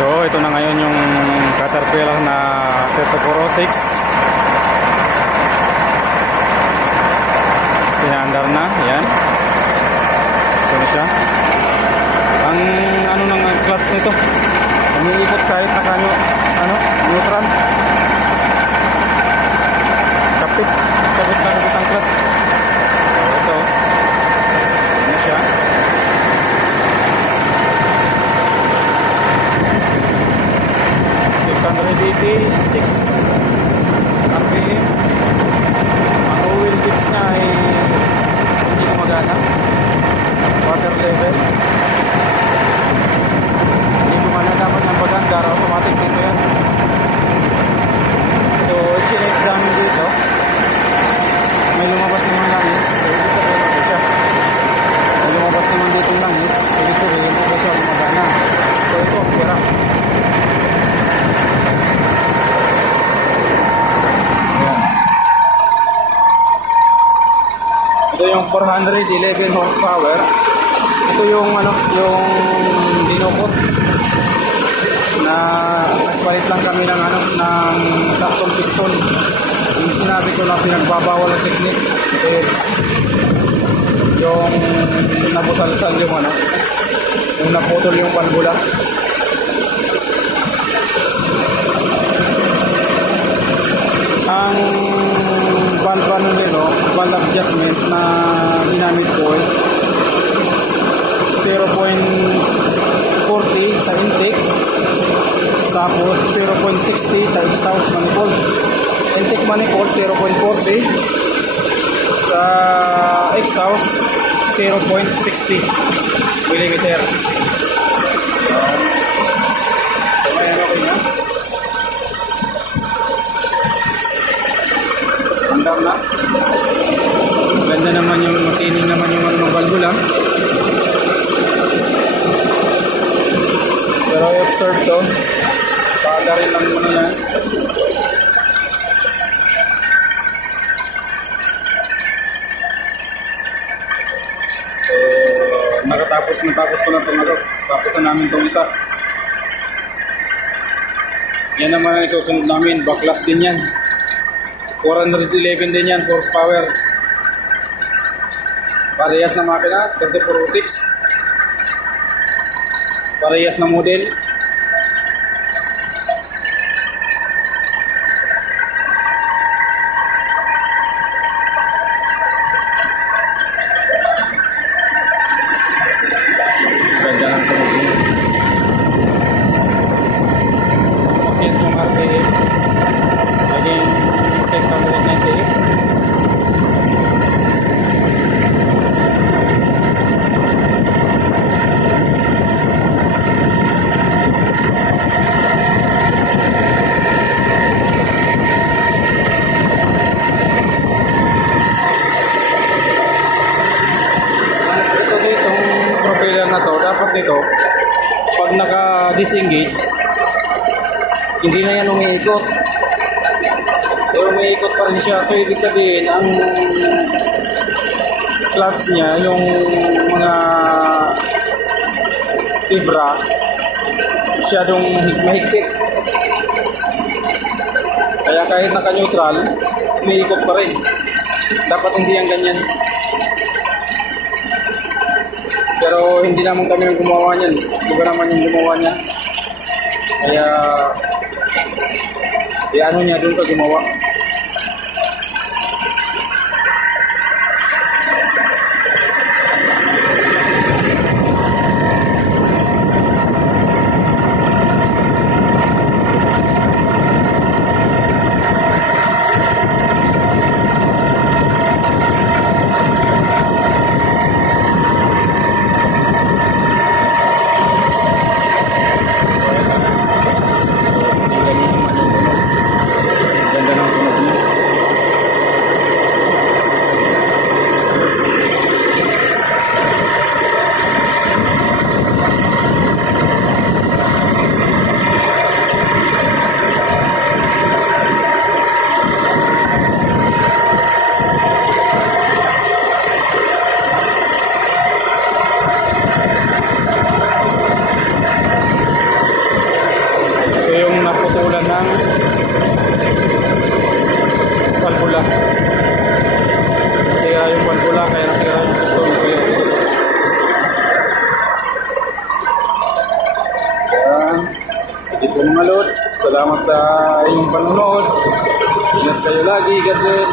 So ito na ngayon yung Caterpillar na 3406. Pinaandar na, yan. Ito na siya. Ang ano ng clutch nito, umiikot kahit nakano, neutral. Kapit ang clutch. So ito, ano siya. DP6 RPM. Ang oil bits niya ay hindi gumagana. Water level hindi gumana, dapat ng pagandar automatic dito yan. So chinek namin dito, may lumabas naman langis. So ibig sabihin ito siya, may lumabas naman dito langis. Ibig sabihin ito siya gumagana. So ito ang sira. Ito yung 411 horsepower. Ito yung yung dinukot na nagpalit lang kami ng ng taktong piston. Yung sinabi ko na pinagbabawal ang technique, yung nabusalsal yung yung naputol yung valvula. Ang valve valve adjustment na ginamit ko is 0.40 sa intake, tapos 0.60 sa exhaust manifold. Intake manifold 0.40, sa exhaust 0.60 mm. So ayan, okay na. Andar na. Ganda naman yung makining naman yung ng valvula. Pero i-observe to, paada rin lang muna yan. So nakatapos ko na ito. Tapos na namin itong isa. Yan naman ang isusunod namin. Backlash din yan. 411 din yan, horsepower. Parehas na makina, 3406. Parehas na model. Ganda ng tunog niya. Bakit yung RPM? Naging 698. Ito, pag naka-disengage, hindi na yan umiikot. Pero umiikot pa rin siya. So ibig sabihin, ang clutch niya, yung mga fibra, masyadong mahigpit. Kaya kahit naka-neutral, umiikot pa rin. Dapat hindi yan ganyan. Pero hindi naman kami ang gumawa niyan. Iba naman yung gumawa niya. Kaya ano niya dun sa gumawa. Ganda ng Salamat sa inyong panonood. Ingat kayo lagi. God bless.